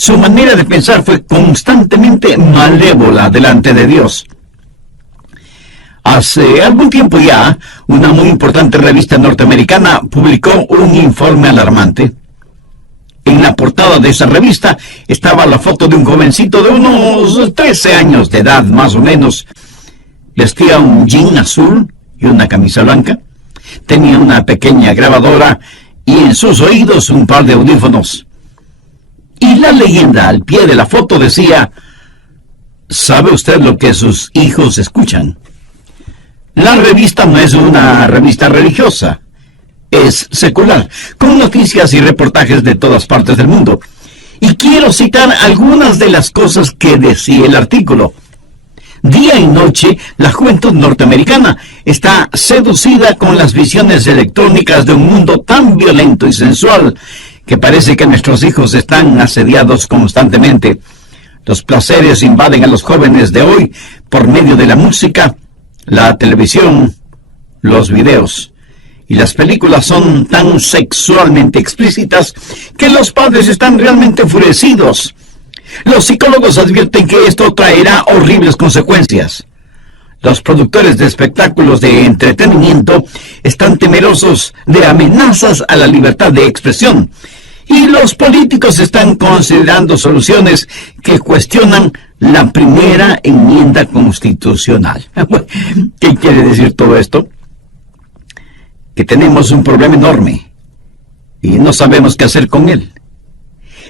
Su manera de pensar fue constantemente malévola delante de Dios. Hace algún tiempo ya, una muy importante revista norteamericana publicó un informe alarmante. En la portada de esa revista estaba la foto de un jovencito de unos 13 años de edad, más o menos. Vestía un jean azul y una camisa blanca. Tenía una pequeña grabadora y en sus oídos un par de audífonos. Y la leyenda al pie de la foto decía: ¿sabe usted lo que sus hijos escuchan? La revista no es una revista religiosa, es secular, con noticias y reportajes de todas partes del mundo. Y quiero citar algunas de las cosas que decía el artículo. Día y noche, la juventud norteamericana está seducida con las visiones electrónicas de un mundo tan violento y sensual que parece que nuestros hijos están asediados constantemente. Los placeres invaden a los jóvenes de hoy por medio de la música, la televisión, los videos. Y las películas son tan sexualmente explícitas que los padres están realmente enfurecidos. Los psicólogos advierten que esto traerá horribles consecuencias. Los productores de espectáculos de entretenimiento están temerosos de amenazas a la libertad de expresión. Y los políticos están considerando soluciones que cuestionan la primera enmienda constitucional. ¿Qué quiere decir todo esto? Que tenemos un problema enorme y no sabemos qué hacer con él.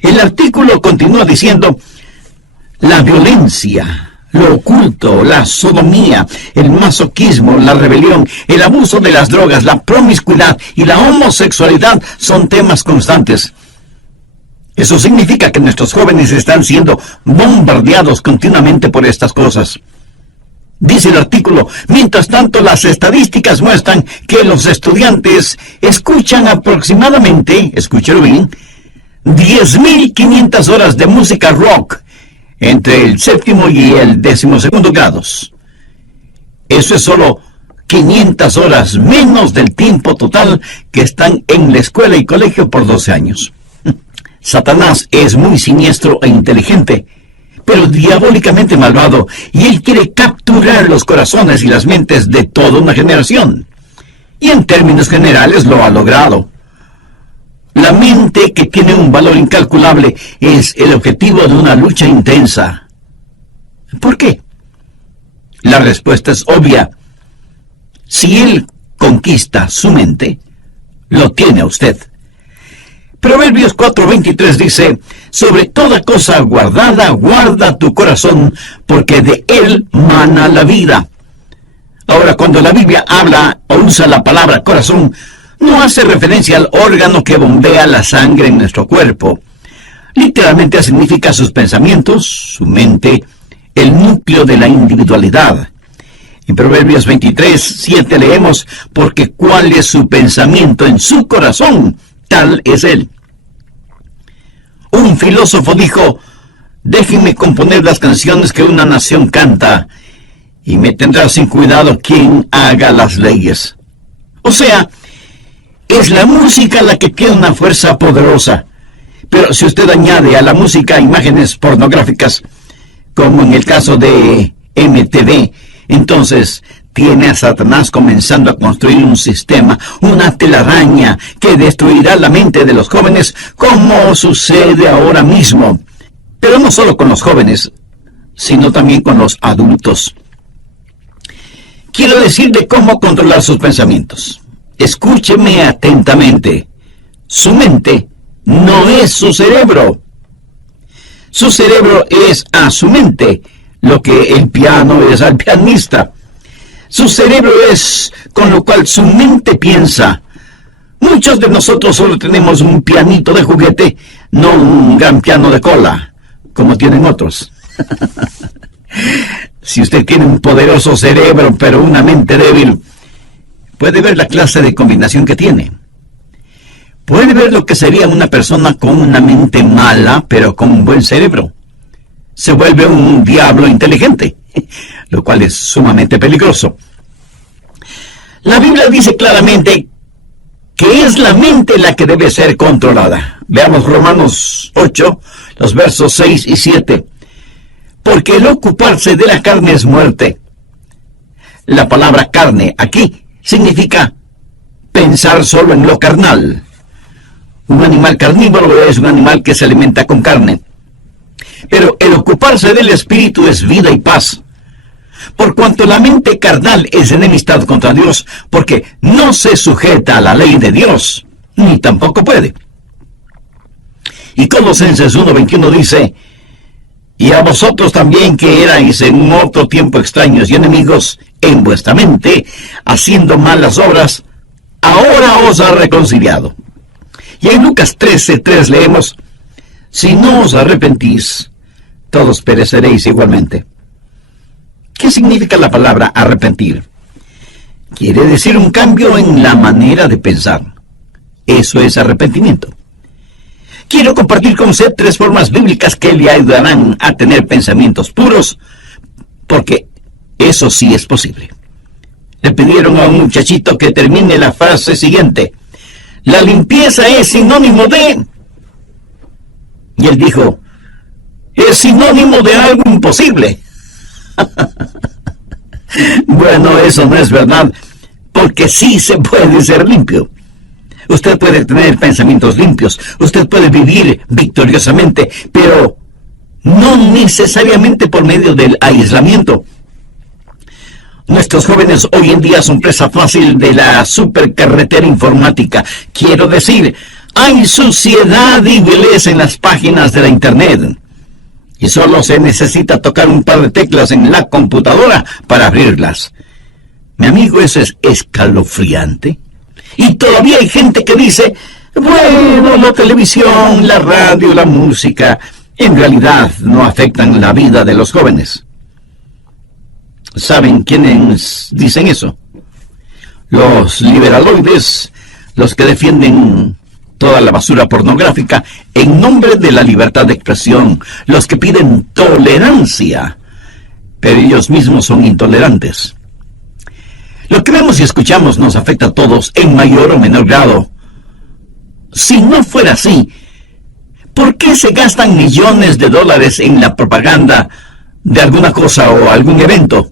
El artículo continúa diciendo: la violencia, lo oculto, la sodomía, el masoquismo, la rebelión, el abuso de las drogas, la promiscuidad y la homosexualidad son temas constantes. Eso significa que nuestros jóvenes están siendo bombardeados continuamente por estas cosas. Dice el artículo: mientras tanto, las estadísticas muestran que los estudiantes escuchan aproximadamente, escúchelo bien, 10.500 horas de música rock entre el 7º y el 12º grados. Eso es solo 500 horas menos del tiempo total que están en la escuela y colegio por 12 años. Satanás es muy siniestro e inteligente, pero diabólicamente malvado, y él quiere capturar los corazones y las mentes de toda una generación. Y en términos generales lo ha logrado. La mente, que tiene un valor incalculable, es el objetivo de una lucha intensa. ¿Por qué? La respuesta es obvia. Si él conquista su mente, lo tiene a usted. Proverbios 4:23 dice: sobre toda cosa guardada, guarda tu corazón, porque de él mana la vida. Ahora, cuando la Biblia habla o usa la palabra corazón, no hace referencia al órgano que bombea la sangre en nuestro cuerpo. Literalmente significa sus pensamientos, su mente, el núcleo de la individualidad. En Proverbios 23:7 leemos: porque cuál es su pensamiento en su corazón, tal es él. Un filósofo dijo: déjenme componer las canciones que una nación canta, y me tendrá sin cuidado quien haga las leyes. O sea, es la música la que tiene una fuerza poderosa. Pero si usted añade a la música imágenes pornográficas, como en el caso de MTV, entonces tiene a Satanás comenzando a construir un sistema, una telaraña que destruirá la mente de los jóvenes, como sucede ahora mismo. Pero no solo con los jóvenes, sino también con los adultos. Quiero decir de cómo controlar sus pensamientos. Escúcheme atentamente. Su mente no es su cerebro. Su cerebro es a su mente lo que el piano es al pianista. Su cerebro es con lo cual su mente piensa. Muchos de nosotros solo tenemos un pianito de juguete, no un gran piano de cola, como tienen otros. Si usted tiene un poderoso cerebro, pero una mente débil, puede ver la clase de combinación que tiene. Puede ver lo que sería una persona con una mente mala, pero con un buen cerebro. Se vuelve un diablo inteligente, lo cual es sumamente peligroso. La Biblia dice claramente que es la mente la que debe ser controlada. Veamos Romanos 8, los versos 6 y 7. Porque el ocuparse de la carne es muerte. La palabra carne aquí significa pensar solo en lo carnal. Un animal carnívoro es un animal que se alimenta con carne. Pero el ocuparse del espíritu es vida y paz. Por cuanto la mente carnal es enemistad contra Dios, porque no se sujeta a la ley de Dios, ni tampoco puede. Y Colosenses 1:21 dice: y a vosotros también, que erais en otro tiempo extraños y enemigos en vuestra mente, haciendo malas obras, ahora os ha reconciliado. Y en Lucas 13:3 leemos: si no os arrepentís, todos pereceréis igualmente. ¿Qué significa la palabra arrepentir? Quiere decir un cambio en la manera de pensar. Eso es arrepentimiento. Quiero compartir con usted 3 formas bíblicas que le ayudarán a tener pensamientos puros, porque eso sí es posible. Le pidieron a un muchachito que termine la frase siguiente: la limpieza es sinónimo de... Y él dijo: es sinónimo de algo imposible. Bueno, eso no es verdad, porque sí se puede ser limpio. Usted puede tener pensamientos limpios, usted puede vivir victoriosamente, pero no necesariamente por medio del aislamiento. Nuestros jóvenes hoy en día son presa fácil de la supercarretera informática. Quiero decir, hay suciedad y vileza en las páginas de la internet. Y solo se necesita tocar un par de teclas en la computadora para abrirlas. Mi amigo, eso es escalofriante. Y todavía hay gente que dice: bueno, la televisión, la radio, la música, en realidad no afectan la vida de los jóvenes. ¿Saben quiénes dicen eso? Los liberaloides, los que defienden toda la basura pornográfica en nombre de la libertad de expresión, los que piden tolerancia, pero ellos mismos son intolerantes. Lo que vemos y escuchamos nos afecta a todos en mayor o menor grado. Si no fuera así, ¿por qué se gastan millones de dólares en la propaganda de alguna cosa o algún evento?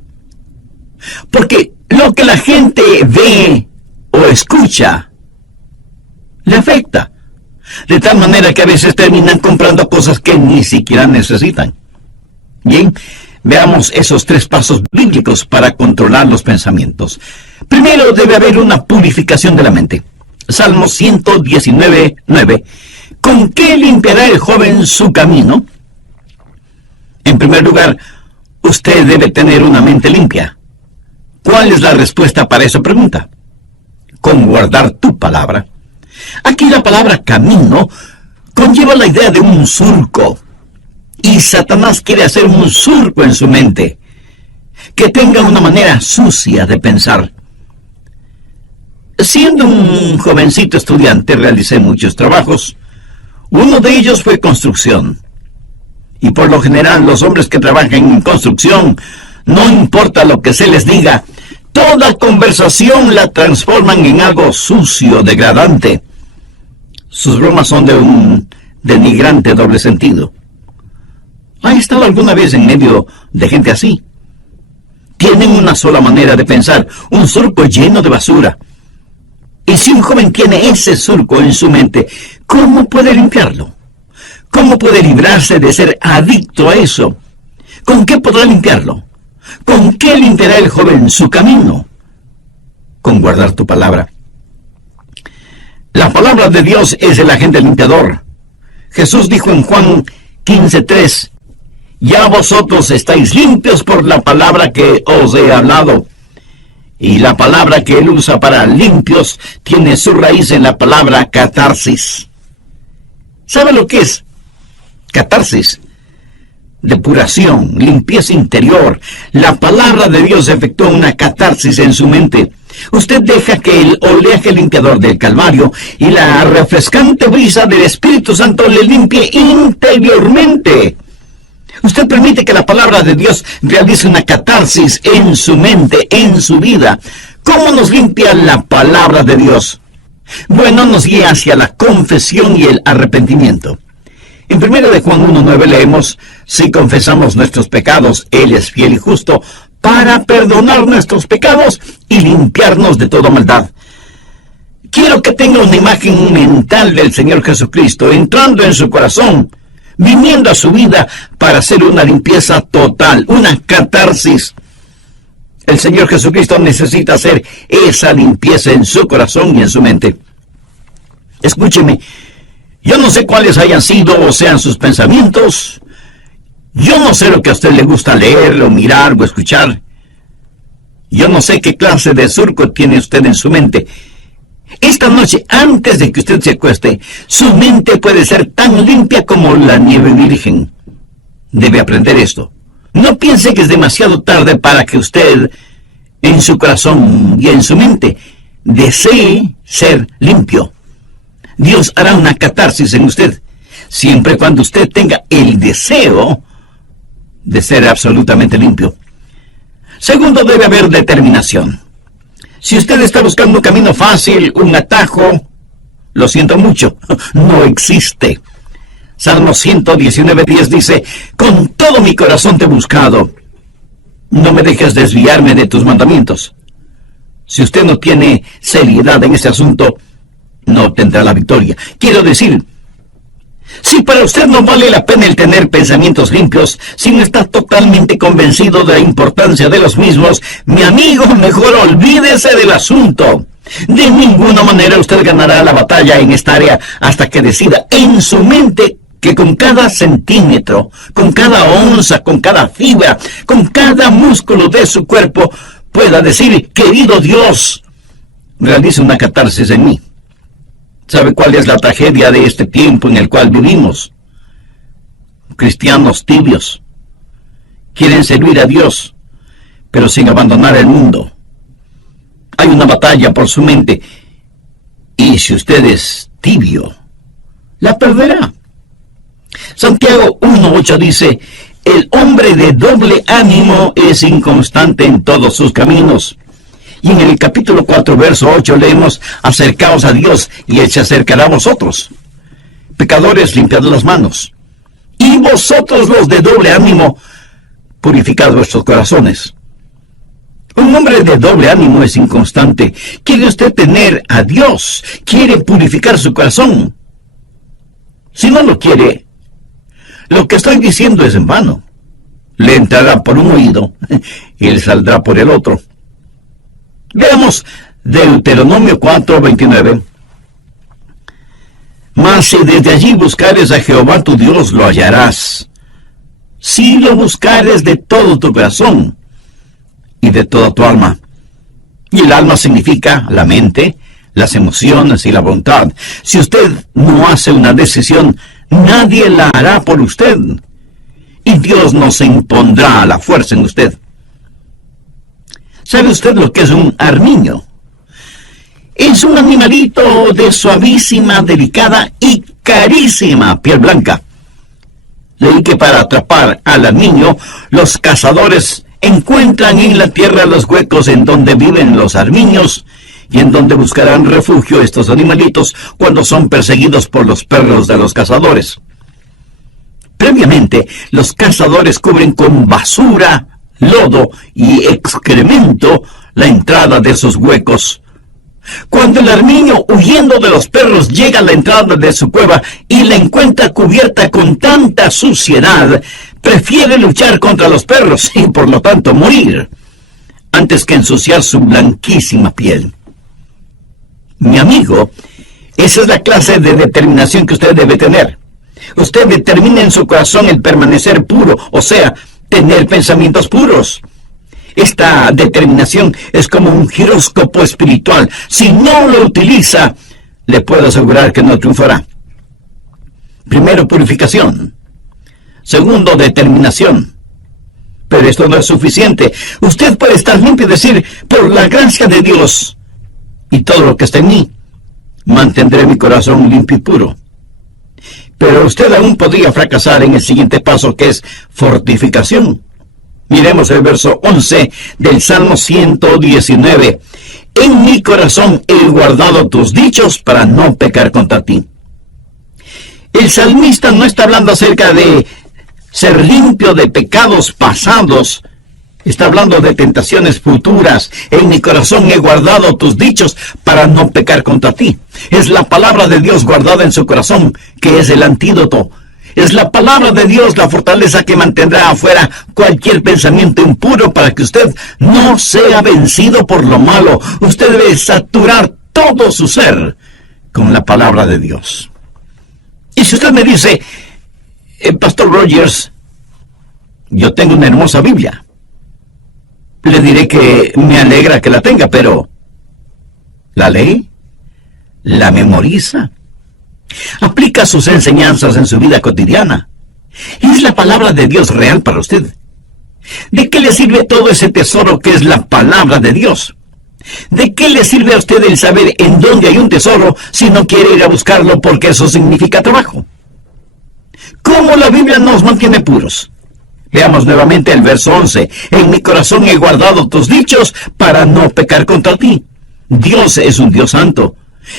Porque lo que la gente ve o escucha le afecta, de tal manera que a veces terminan comprando cosas que ni siquiera necesitan. Bien, veamos esos 3 pasos bíblicos para controlar los pensamientos. Primero, debe haber una purificación de la mente. Salmo 119:9. ¿Con qué limpiará el joven su camino? En primer lugar, usted debe tener una mente limpia. ¿Cuál es la respuesta para esa pregunta? Con guardar tu palabra. Aquí la palabra camino conlleva la idea de un surco. Y Satanás quiere hacer un surco en su mente, que tenga una manera sucia de pensar. Siendo un jovencito estudiante, realicé muchos trabajos. Uno de ellos fue construcción. Y por lo general, los hombres que trabajan en construcción, no importa lo que se les diga, toda conversación la transforman en algo sucio, degradante. Sus bromas son de un denigrante doble sentido. ¿Ha estado alguna vez en medio de gente así? Tienen una sola manera de pensar, un surco lleno de basura. Y si un joven tiene ese surco en su mente, ¿cómo puede limpiarlo? ¿Cómo puede librarse de ser adicto a eso? ¿Con qué podrá limpiarlo? ¿Con qué limpiará el joven su camino? Con guardar tu palabra. La palabra de Dios es el agente limpiador. Jesús dijo en Juan 15:3, ya vosotros estáis limpios por la palabra que os he hablado. Y la palabra que él usa para limpios tiene su raíz en la palabra catarsis. ¿Sabe lo que es? Catarsis. Depuración, limpieza interior. La palabra de Dios efectúa una catarsis en su mente. Usted deja que el oleaje limpiador del Calvario y la refrescante brisa del Espíritu Santo le limpie interiormente. Usted permite que la palabra de Dios realice una catarsis en su mente, en su vida. ¿Cómo nos limpia la palabra de Dios? Bueno, nos guía hacia la confesión y el arrepentimiento. En 1 de Juan 1:9 leemos: si confesamos nuestros pecados, Él es fiel y justo para perdonar nuestros pecados y limpiarnos de toda maldad. Quiero que tenga una imagen mental del Señor Jesucristo entrando en su corazón, viniendo a su vida para hacer una limpieza total, una catarsis. El Señor Jesucristo necesita hacer esa limpieza en su corazón y en su mente. Escúcheme, yo no sé cuáles hayan sido o sean sus pensamientos. Yo no sé lo que a usted le gusta leer, o mirar, o escuchar. Yo no sé qué clase de surco tiene usted en su mente. Esta noche, antes de que usted se acueste, su mente puede ser tan limpia como la nieve virgen. Debe aprender esto. No piense que es demasiado tarde para que usted, en su corazón y en su mente, desee ser limpio. Dios hará una catarsis en usted, siempre y cuando usted tenga el deseo de ser absolutamente limpio. Segundo, debe haber determinación. Si usted está buscando un camino fácil, un atajo, lo siento mucho, no existe. Salmo 119:10 dice: con todo mi corazón te he buscado, no me dejes desviarme de tus mandamientos. Si usted no tiene seriedad en ese asunto, no obtendrá la victoria. Quiero decir, si para usted no vale la pena el tener pensamientos limpios, si no está totalmente convencido de la importancia de los mismos, mi amigo, mejor olvídese del asunto. De ninguna manera usted ganará la batalla en esta área hasta que decida en su mente que con cada centímetro, con cada onza, con cada fibra, con cada músculo de su cuerpo, pueda decir: querido Dios, realice una catarsis en mí. ¿Sabe cuál es la tragedia de este tiempo en el cual vivimos? Cristianos tibios. Quieren servir a Dios, pero sin abandonar el mundo. Hay una batalla por su mente, y si usted es tibio, la perderá. Santiago 1:8 dice: el hombre de doble ánimo es inconstante en todos sus caminos. Y en el capítulo 4, verso 8 leemos: acercaos a Dios y Él se acercará a vosotros. Pecadores, limpiad las manos. Y vosotros, los de doble ánimo, purificad vuestros corazones. Un hombre de doble ánimo es inconstante. ¿Quiere usted tener a Dios? ¿Quiere purificar su corazón? Si no lo quiere, lo que estoy diciendo es en vano. Le entrará por un oído y le saldrá por el otro. Veamos Deuteronomio 4:29. Mas si desde allí buscares a Jehová tu Dios, lo hallarás, si lo buscares de todo tu corazón y de toda tu alma. Y el alma significa la mente, las emociones y la voluntad. Si usted no hace una decisión, nadie la hará por usted, y Dios no se impondrá a la fuerza en usted. ¿Sabe usted lo que es un armiño? Es un animalito de suavísima, delicada y carísima piel blanca. Leí que para atrapar al armiño, los cazadores encuentran en la tierra los huecos en donde viven los armiños y en donde buscarán refugio estos animalitos cuando son perseguidos por los perros de los cazadores. Previamente, los cazadores cubren con basura, lodo y excremento la entrada de esos huecos. Cuando el armiño, huyendo de los perros, llega a la entrada de su cueva y la encuentra cubierta con tanta suciedad, prefiere luchar contra los perros y por lo tanto morir, antes que ensuciar su blanquísima piel. Mi amigo, esa es la clase de determinación que usted debe tener. Usted determina en su corazón el permanecer puro, o sea, tener pensamientos puros. Esta determinación es como un giróscopo espiritual. Si no lo utiliza, le puedo asegurar que no triunfará. Primero, purificación. Segundo, determinación. Pero esto no es suficiente. Usted puede estar limpio y decir: por la gracia de Dios y todo lo que está en mí, mantendré mi corazón limpio y puro. Pero usted aún podría fracasar en el siguiente paso, que es fortificación. Miremos el verso 11 del Salmo 119. En mi corazón he guardado tus dichos para no pecar contra ti. El salmista no está hablando acerca de ser limpio de pecados pasados. Está hablando de tentaciones futuras. En mi corazón he guardado tus dichos para no pecar contra ti. Es la palabra de Dios guardada en su corazón, que es el antídoto. Es la palabra de Dios la fortaleza que mantendrá afuera cualquier pensamiento impuro para que usted no sea vencido por lo malo. Usted debe saturar todo su ser con la palabra de Dios. Y si usted me dice, Pastor Rogers, yo tengo una hermosa Biblia, le diré que me alegra que la tenga, pero ¿la lee? ¿La memoriza? ¿Aplica sus enseñanzas en su vida cotidiana? ¿Es la palabra de Dios real para usted? ¿De qué le sirve todo ese tesoro que es la palabra de Dios? ¿De qué le sirve a usted el saber en dónde hay un tesoro si no quiere ir a buscarlo porque eso significa trabajo? ¿Cómo la Biblia nos mantiene puros? Veamos nuevamente el verso 11. En mi corazón he guardado tus dichos para no pecar contra ti. Dios es un Dios santo.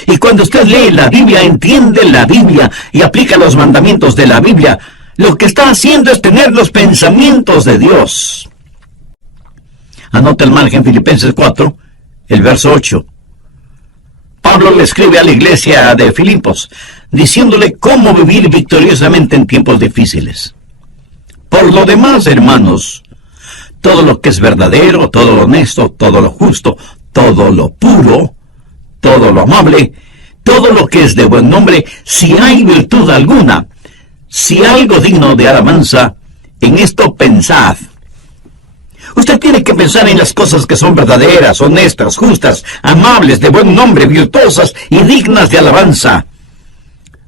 Y cuando usted lee la Biblia, entiende la Biblia y aplica los mandamientos de la Biblia, lo que está haciendo es tener los pensamientos de Dios. Anota el margen Filipenses 4, el verso 8. Pablo le escribe a la iglesia de Filipos, diciéndole cómo vivir victoriosamente en tiempos difíciles. Por lo demás, hermanos, todo lo que es verdadero, todo lo honesto, todo lo justo, todo lo puro, todo lo amable, todo lo que es de buen nombre, si hay virtud alguna, si algo digno de alabanza, en esto pensad. Usted tiene que pensar en las cosas que son verdaderas, honestas, justas, amables, de buen nombre, virtuosas y dignas de alabanza.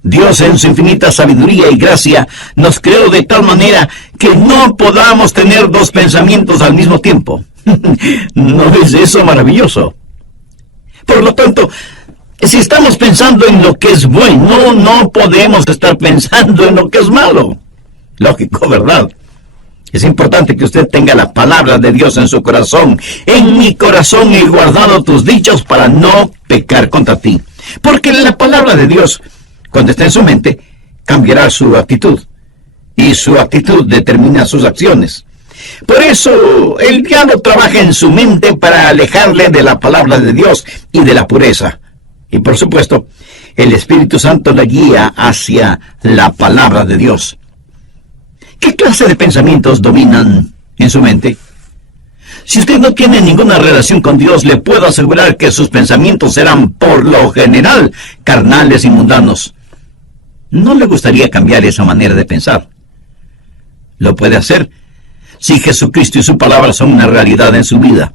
Dios en su infinita sabiduría y gracia nos creó de tal manera que no podamos tener dos pensamientos al mismo tiempo. ¿No es eso maravilloso? Por lo tanto, si estamos pensando en lo que es bueno, no podemos estar pensando en lo que es malo. Lógico, ¿verdad? Es importante que usted tenga la palabra de Dios en su corazón. En mi corazón he guardado tus dichos para no pecar contra ti. Porque la palabra de Dios, cuando está en su mente, cambiará su actitud. Y su actitud determina sus acciones. Por eso, el diablo trabaja en su mente para alejarle de la palabra de Dios y de la pureza. Y por supuesto, el Espíritu Santo le guía hacia la palabra de Dios. ¿Qué clase de pensamientos dominan en su mente? Si usted no tiene ninguna relación con Dios, le puedo asegurar que sus pensamientos serán, por lo general, carnales y mundanos. ¿No le gustaría cambiar esa manera de pensar? Lo puede hacer si Jesucristo y su palabra son una realidad en su vida.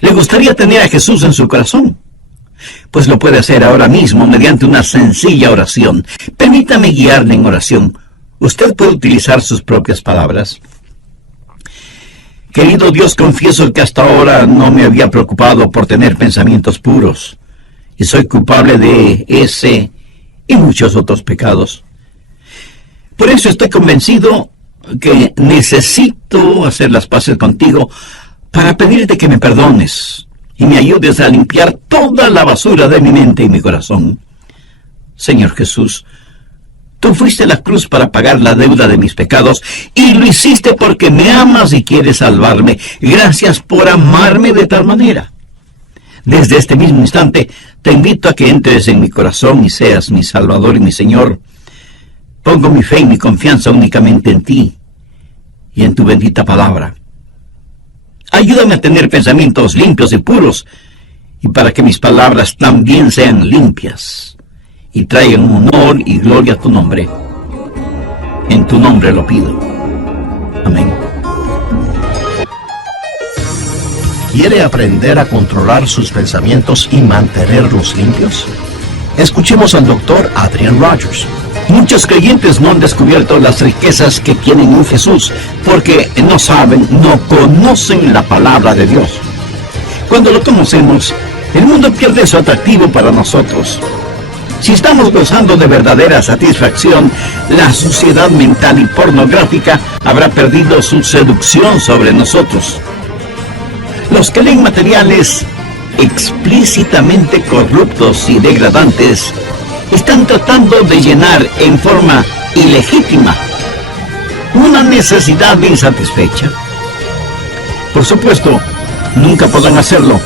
¿Le gustaría tener a Jesús en su corazón? Pues lo puede hacer ahora mismo mediante una sencilla oración. Permítame guiarle en oración. Usted puede utilizar sus propias palabras. Querido Dios, confieso que hasta ahora no me había preocupado por tener pensamientos puros, y soy culpable de ese y muchos otros pecados. Por eso estoy convencido que necesito hacer las paces contigo para pedirte que me perdones y me ayudes a limpiar toda la basura de mi mente y mi corazón. Señor Jesús, tú fuiste a la cruz para pagar la deuda de mis pecados y lo hiciste porque me amas y quieres salvarme. Gracias por amarme de tal manera. Desde este mismo instante te invito a que entres en mi corazón y seas mi Salvador y mi Señor. Pongo mi fe y mi confianza únicamente en ti y en tu bendita palabra. Ayúdame a tener pensamientos limpios y puros, y para que mis palabras también sean limpias y traigan honor y gloria a tu nombre. En tu nombre lo pido. Amén. ¿Quiere aprender a controlar sus pensamientos y mantenerlos limpios? Escuchemos al Dr. Adrian Rogers. Muchos creyentes no han descubierto las riquezas que tienen en Jesús porque no saben, no conocen la palabra de Dios. Cuando lo conocemos, el mundo pierde su atractivo para nosotros. Si estamos gozando de verdadera satisfacción, la suciedad mental y pornográfica habrá perdido su seducción sobre nosotros. Los que leen materiales explícitamente corruptos y degradantes están tratando de llenar en forma ilegítima una necesidad insatisfecha. Por supuesto, nunca podrán hacerlo,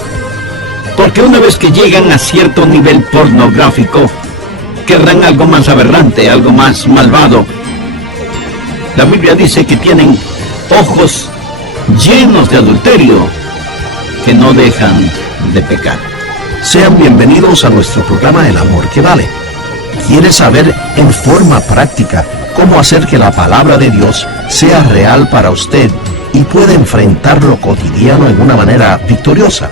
porque una vez que llegan a cierto nivel pornográfico, querrán algo más aberrante, algo más malvado. La Biblia dice que tienen ojos llenos de adulterio, que no dejan de pecar. Sean bienvenidos a nuestro programa El Amor que Vale. ¿Quieres saber en forma práctica cómo hacer que la palabra de Dios sea real para usted y pueda enfrentar lo cotidiano en una manera victoriosa?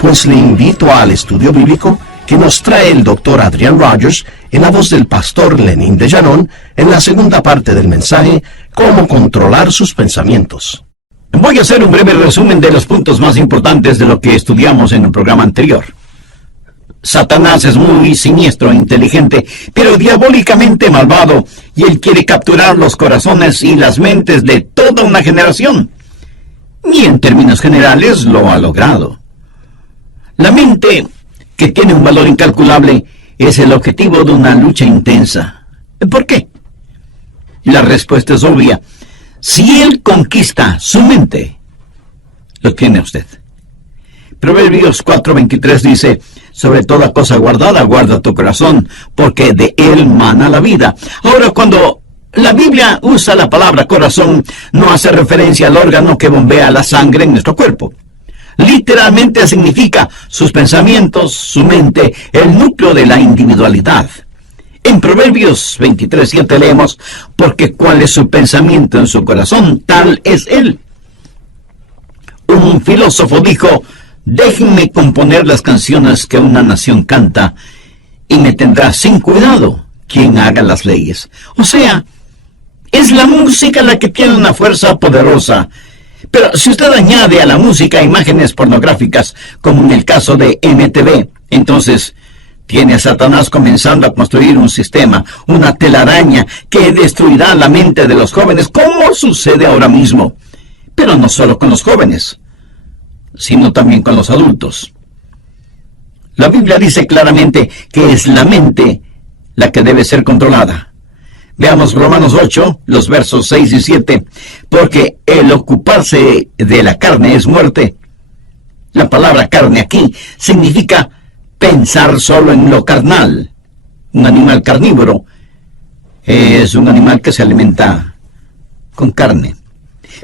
Pues le invito al estudio bíblico que nos trae el Dr. Adrian Rogers en la voz del pastor Lenín de Llanón en la segunda parte del mensaje Cómo controlar sus pensamientos. Voy a hacer un breve resumen de los puntos más importantes de lo que estudiamos en el programa anterior. Satanás es muy siniestro e inteligente, pero diabólicamente malvado, y él quiere capturar los corazones y las mentes de toda una generación. Y en términos generales lo ha logrado. La mente, que tiene un valor incalculable, es el objetivo de una lucha intensa. ¿Por qué? La respuesta es obvia. Si él conquista su mente, lo tiene usted. Proverbios 4:23 dice: sobre toda cosa guardada, guarda tu corazón, porque de él mana la vida. Ahora, cuando la Biblia usa la palabra corazón, no hace referencia al órgano que bombea la sangre en nuestro cuerpo. Literalmente significa sus pensamientos, su mente, el núcleo de la individualidad. En Proverbios 23:7 leemos: porque cuál es su pensamiento en su corazón, tal es él. Un filósofo dijo: déjenme componer las canciones que una nación canta, y me tendrá sin cuidado quien haga las leyes. O sea, es la música la que tiene una fuerza poderosa. Pero si usted añade a la música imágenes pornográficas, como en el caso de MTV, entonces tiene a Satanás comenzando a construir un sistema, una telaraña que destruirá la mente de los jóvenes, como sucede ahora mismo. Pero no solo con los jóvenes, sino también con los adultos. La Biblia dice claramente que es la mente la que debe ser controlada. Veamos Romanos 8, los versos 6 y 7. Porque el ocuparse de la carne es muerte. La palabra carne aquí significa pensar solo en lo carnal. Un animal carnívoro es un animal que se alimenta con carne.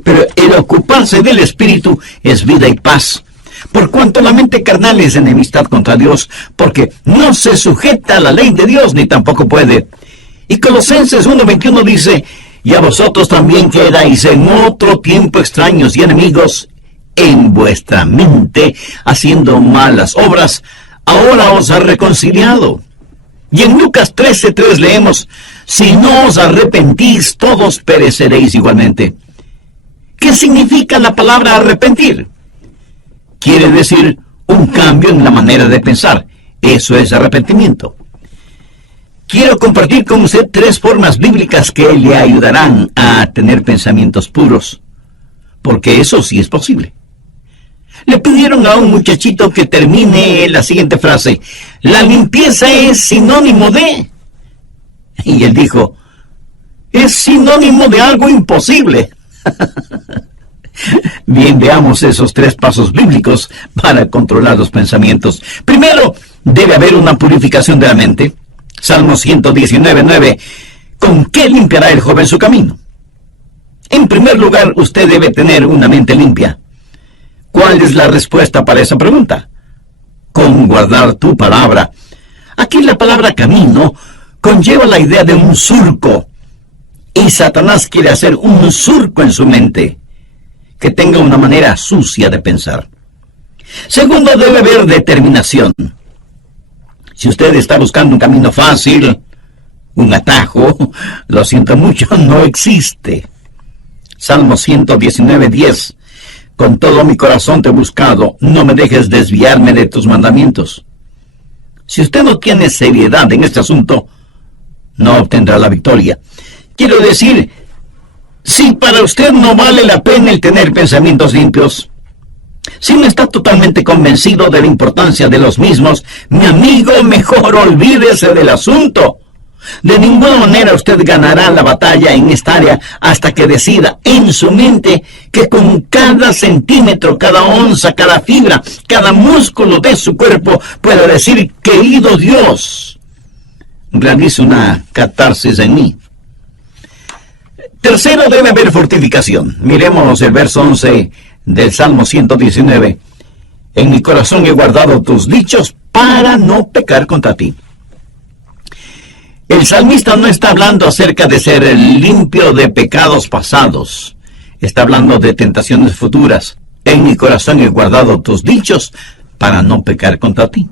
Pero el ocuparse del espíritu es vida y paz. Por cuanto la mente carnal es enemistad contra Dios, porque no se sujeta a la ley de Dios, ni tampoco puede. Y Colosenses 1:21 dice: y a vosotros también que erais en otro tiempo extraños y enemigos en vuestra mente, haciendo malas obras, ahora os ha reconciliado. Y en Lucas 13:3 leemos: si no os arrepentís, todos pereceréis igualmente. ¿Qué significa la palabra arrepentir? Quiere decir un cambio en la manera de pensar. Eso es arrepentimiento. Quiero compartir con usted 3 formas bíblicas que le ayudarán a tener pensamientos puros, porque eso sí es posible. Le pidieron a un muchachito que termine la siguiente frase: la limpieza es sinónimo de... Y él dijo: es sinónimo de algo imposible. Bien, veamos esos 3 pasos bíblicos para controlar los pensamientos. Primero, debe haber una purificación de la mente. Salmo 119:9. ¿Con qué limpiará el joven su camino? En primer lugar, usted debe tener una mente limpia. ¿Cuál es la respuesta para esa pregunta? Con guardar tu palabra. Aquí la palabra camino conlleva la idea de un surco. Y Satanás quiere hacer un surco en su mente, que tenga una manera sucia de pensar. Segundo, debe haber determinación. Si usted está buscando un camino fácil, un atajo, lo siento mucho, no existe. Salmo 119:10. Con todo mi corazón te he buscado, no me dejes desviarme de tus mandamientos. Si usted no tiene seriedad en este asunto, no obtendrá la victoria. Quiero decir, si para usted no vale la pena el tener pensamientos limpios, Si no está totalmente convencido de la importancia de los mismos, mi amigo, mejor olvídese del asunto. De ninguna manera usted ganará la batalla en esta área hasta que decida en su mente que con cada centímetro, cada onza, cada fibra, cada músculo de su cuerpo pueda decir: querido Dios, realiza una catarsis en mí. Tercero, debe haber fortificación. Miremos el verso 11 del Salmo 119. En mi corazón he guardado tus dichos para no pecar contra ti. El salmista no está hablando acerca de ser limpio de pecados pasados. Está hablando de tentaciones futuras. En mi corazón he guardado tus dichos para no pecar contra ti.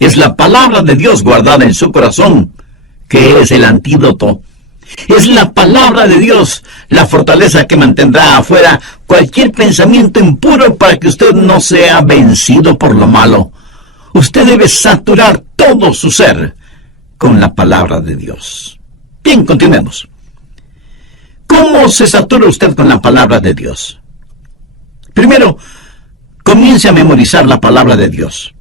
Es la palabra de Dios guardada en su corazón que es el antídoto. Es la palabra de Dios la fortaleza que mantendrá afuera cualquier pensamiento impuro para que usted no sea vencido por lo malo. Usted debe saturar todo su ser con la palabra de Dios. Bien, continuemos. ¿Cómo se satura usted con la palabra de Dios? Primero, comience a memorizar la palabra de Dios.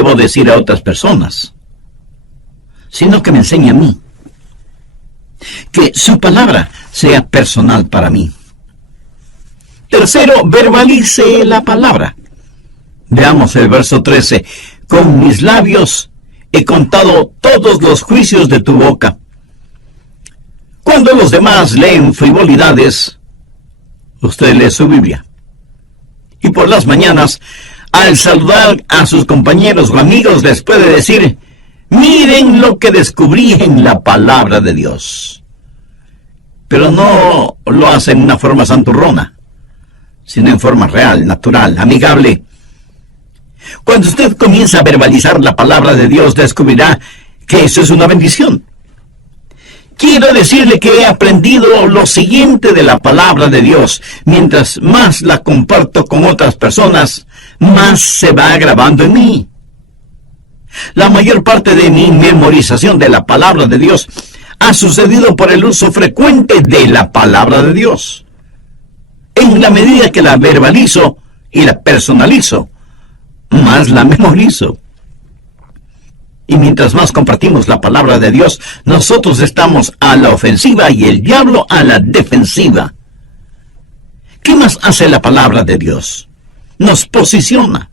Debo decir a otras personas, sino que me enseñe a mí. Que su palabra sea personal para mí. Tercero, verbalice la palabra. Veamos el verso 13. Con mis labios he contado todos los juicios de tu boca. Cuando los demás leen frivolidades, usted lee su Biblia. Y por las mañanas, al saludar a sus compañeros o amigos, les puede decir: miren lo que descubrí en la palabra de Dios. Pero no lo hace en una forma santurrona, sino en forma real, natural, amigable. Cuando usted comienza a verbalizar la palabra de Dios, descubrirá que eso es una bendición. Quiero decirle que he aprendido lo siguiente de la palabra de Dios. Mientras más la comparto con otras personas, más se va grabando en mí. La mayor parte de mi memorización de la palabra de Dios ha sucedido por el uso frecuente de la palabra de Dios. En la medida que la verbalizo y la personalizo, más la memorizo. Y mientras más compartimos la palabra de Dios, nosotros estamos a la ofensiva y el diablo a la defensiva. ¿Qué más hace la palabra de Dios? Nos posiciona.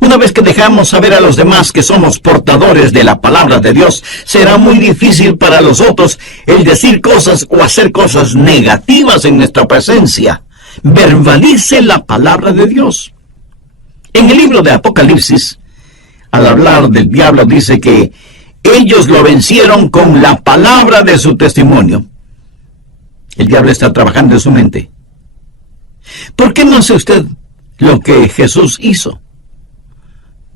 Una vez que dejamos saber a los demás que somos portadores de la palabra de Dios, será muy difícil para los otros el decir cosas o hacer cosas negativas en nuestra presencia. Verbalice la palabra de Dios. En el libro de Apocalipsis, al hablar del diablo, dice que ellos lo vencieron con la palabra de su testimonio. El diablo está trabajando en su mente. ¿Por qué no hace usted lo que Jesús hizo?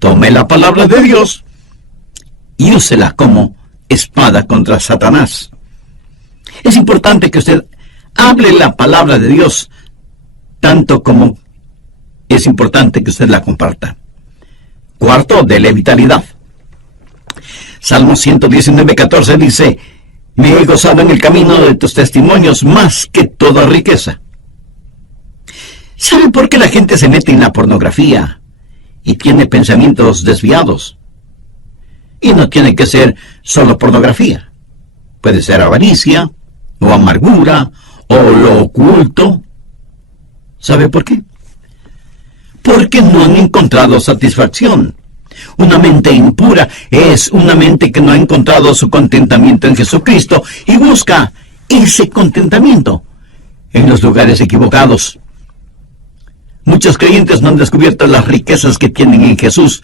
Tome la palabra de Dios y úsela como espada contra Satanás. Es importante que usted hable la palabra de Dios, tanto como es importante que usted la comparta. Cuarto, dele vitalidad. Salmo 119:14 dice: me he gozado en el camino de tus testimonios más que toda riqueza. ¿Sabe por qué la gente se mete en la pornografía y tiene pensamientos desviados? Y no tiene que ser solo pornografía. Puede ser avaricia, o amargura, o lo oculto. ¿Sabe por qué? Porque no han encontrado satisfacción. Una mente impura es una mente que no ha encontrado su contentamiento en Jesucristo y busca ese contentamiento en los lugares equivocados. Muchos creyentes no han descubierto las riquezas que tienen en Jesús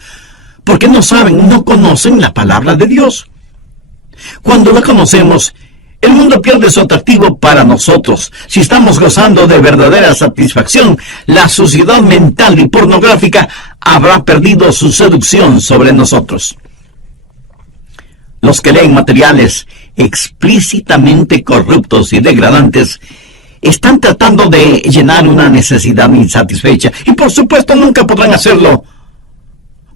porque no saben, no conocen la palabra de Dios. Cuando la conocemos, el mundo pierde su atractivo para nosotros. Si estamos gozando de verdadera satisfacción, la suciedad mental y pornográfica habrá perdido su seducción sobre nosotros. Los que leen materiales explícitamente corruptos y degradantes están tratando de llenar una necesidad insatisfecha y por supuesto nunca podrán hacerlo,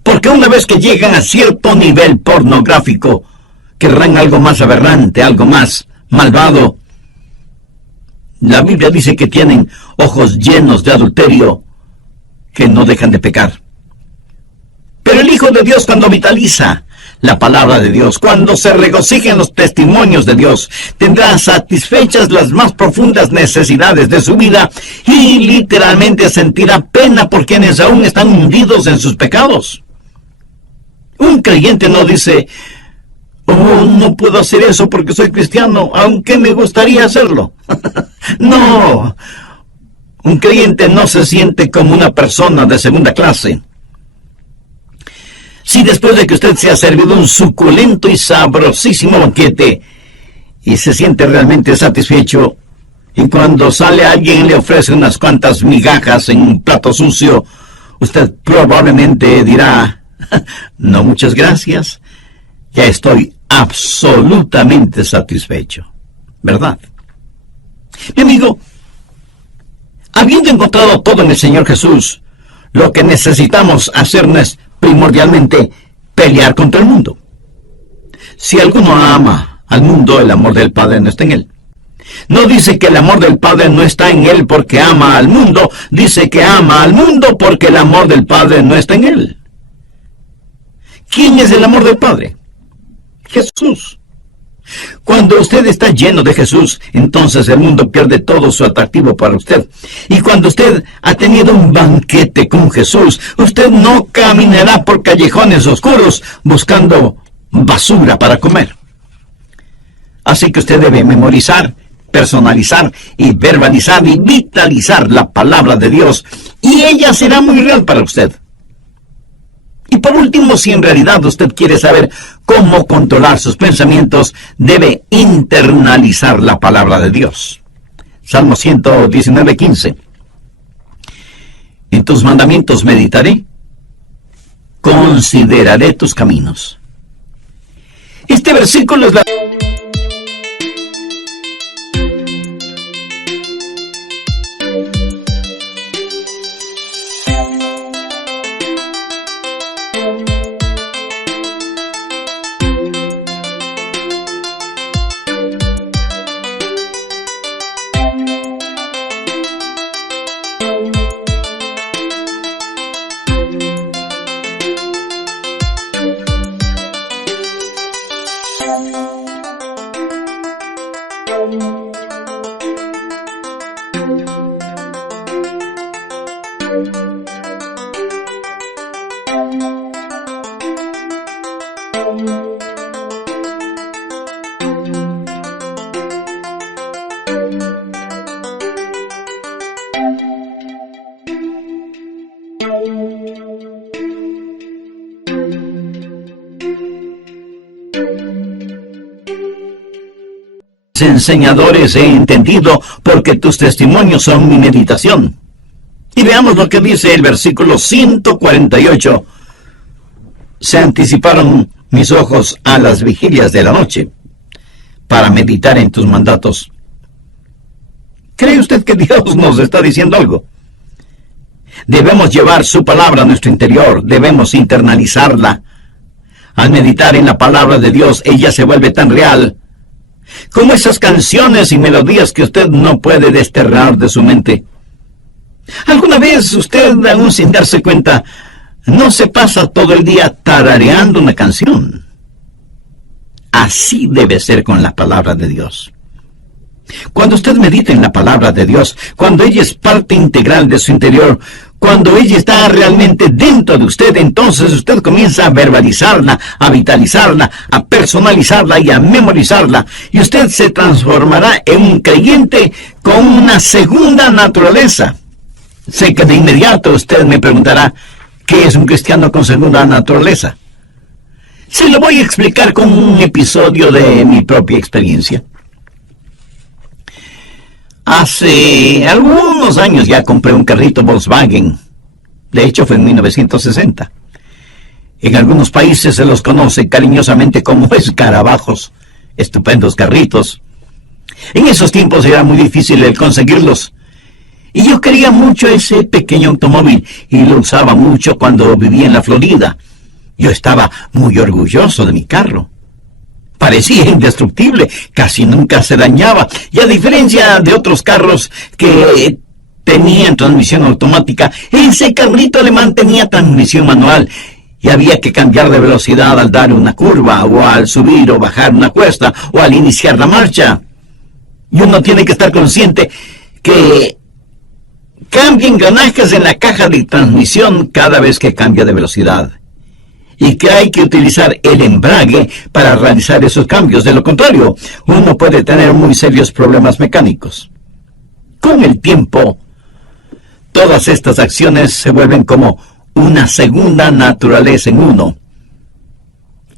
porque una vez que llegan a cierto nivel pornográfico, querrán algo más aberrante, algo más malvado. La Biblia dice que tienen ojos llenos de adulterio que no dejan de pecar. Pero el Hijo de Dios, cuando vitaliza la palabra de Dios, cuando se regocija en los testimonios de Dios, tendrá satisfechas las más profundas necesidades de su vida y literalmente sentirá pena por quienes aún están hundidos en sus pecados. Un creyente no dice: oh, no puedo hacer eso porque soy cristiano, aunque me gustaría hacerlo. No, un creyente no se siente como una persona de segunda clase. Si después de que usted se ha servido un suculento y sabrosísimo banquete y se siente realmente satisfecho, y cuando sale alguien y le ofrece unas cuantas migajas en un plato sucio, usted probablemente dirá: no, muchas gracias, ya estoy absolutamente satisfecho, ¿verdad? Mi amigo, habiendo encontrado todo en el Señor Jesús, lo que necesitamos hacer no es primordialmente pelear contra el mundo. Si alguno ama al mundo, el amor del Padre no está en él. No dice que el amor del Padre no está en él porque ama al mundo, dice que ama al mundo porque el amor del Padre no está en él. ¿Quién es el amor del Padre? Jesús. Cuando usted está lleno de Jesús, entonces el mundo pierde todo su atractivo para usted. Y cuando usted ha tenido un banquete con Jesús, usted no caminará por callejones oscuros buscando basura para comer. Así que usted debe memorizar, personalizar y verbalizar y vitalizar la palabra de Dios, y ella será muy real para usted. Y por último, si en realidad usted quiere saber cómo controlar sus pensamientos, debe internalizar la palabra de Dios. Salmo 119:15. En tus mandamientos meditaré, consideraré tus caminos. Este versículo es la... enseñadores he entendido, porque tus testimonios son mi meditación. Y veamos lo que dice el versículo 148. Se anticiparon mis ojos a las vigilias de la noche para meditar en tus mandatos. ¿Cree usted que Dios nos está diciendo algo? Debemos llevar su palabra a nuestro interior, debemos internalizarla. Al meditar en la palabra de Dios, ella se vuelve tan real como esas canciones y melodías que usted no puede desterrar de su mente. ¿Alguna vez usted, aún sin darse cuenta, no se pasa todo el día tarareando una canción? Así debe ser con la palabra de Dios. Cuando usted medita en la palabra de Dios, cuando ella es parte integral de su interior, cuando ella está realmente dentro de usted, entonces usted comienza a verbalizarla, a vitalizarla, a personalizarla y a memorizarla. Y usted se transformará en un creyente con una segunda naturaleza. Sé que de inmediato usted me preguntará, ¿qué es un cristiano con segunda naturaleza? Se lo voy a explicar con un episodio de mi propia experiencia. Hace algunos años ya compré un carrito Volkswagen. De hecho, fue en 1960. En algunos países se los conoce cariñosamente como escarabajos. Estupendos carritos. En esos tiempos era muy difícil el conseguirlos. Y yo quería mucho ese pequeño automóvil y lo usaba mucho cuando vivía en la Florida. Yo estaba muy orgulloso de mi carro. Parecía indestructible, casi nunca se dañaba, y a diferencia de otros carros que tenían transmisión automática, ese carrito alemán tenía transmisión manual, y había que cambiar de velocidad al dar una curva, o al subir o bajar una cuesta, o al iniciar la marcha. Y uno tiene que estar consciente que cambia engranajes en la caja de transmisión cada vez que cambia de velocidad. Y que hay que utilizar el embrague para realizar esos cambios. De lo contrario, uno puede tener muy serios problemas mecánicos. Con el tiempo, todas estas acciones se vuelven como una segunda naturaleza en uno.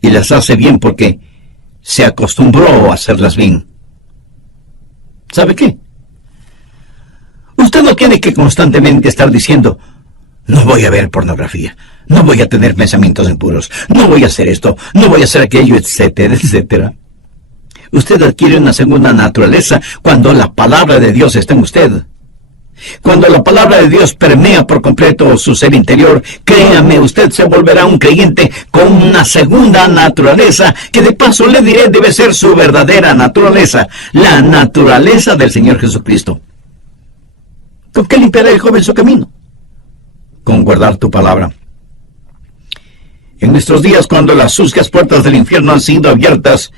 Y las hace bien porque se acostumbró a hacerlas bien. ¿Sabe qué? Usted no tiene que constantemente estar diciendo, no voy a ver pornografía, no voy a tener pensamientos impuros, no voy a hacer esto, no voy a hacer aquello, etcétera, etcétera. Usted adquiere una segunda naturaleza cuando la palabra de Dios está en usted. Cuando la palabra de Dios permea por completo su ser interior, créame, usted se volverá un creyente con una segunda naturaleza, que de paso le diré debe ser su verdadera naturaleza, la naturaleza del Señor Jesucristo. ¿Con qué limpiará el joven su camino? Con guardar tu palabra. En nuestros días, cuando las sucias puertas del infierno han sido abiertas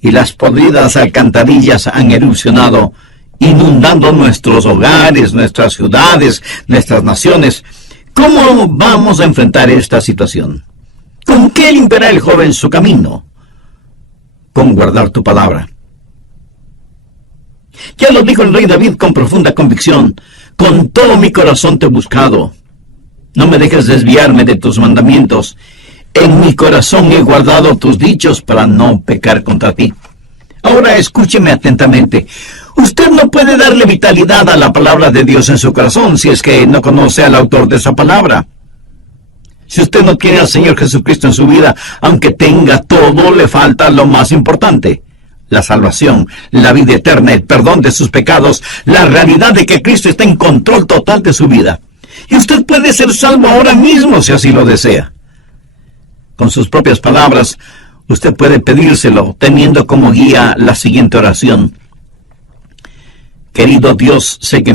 y las podridas alcantarillas han erupcionado, inundando nuestros hogares, nuestras ciudades, nuestras naciones, ¿cómo vamos a enfrentar esta situación? ¿Con qué limpiará el joven su camino? Con guardar tu palabra. Ya lo dijo el rey David con profunda convicción, con todo mi corazón te he buscado. No me dejes desviarme de tus mandamientos. En mi corazón he guardado tus dichos para no pecar contra ti. Ahora escúcheme atentamente. Usted no puede darle vitalidad a la palabra de Dios en su corazón si es que no conoce al autor de esa palabra. Si usted no tiene al Señor Jesucristo en su vida, aunque tenga todo, le falta lo más importante: la salvación, la vida eterna, el perdón de sus pecados, la realidad de que Cristo está en control total de su vida. Y usted puede ser salvo ahora mismo si así lo desea. Con sus propias palabras, usted puede pedírselo teniendo como guía la siguiente oración: Querido Dios, sé que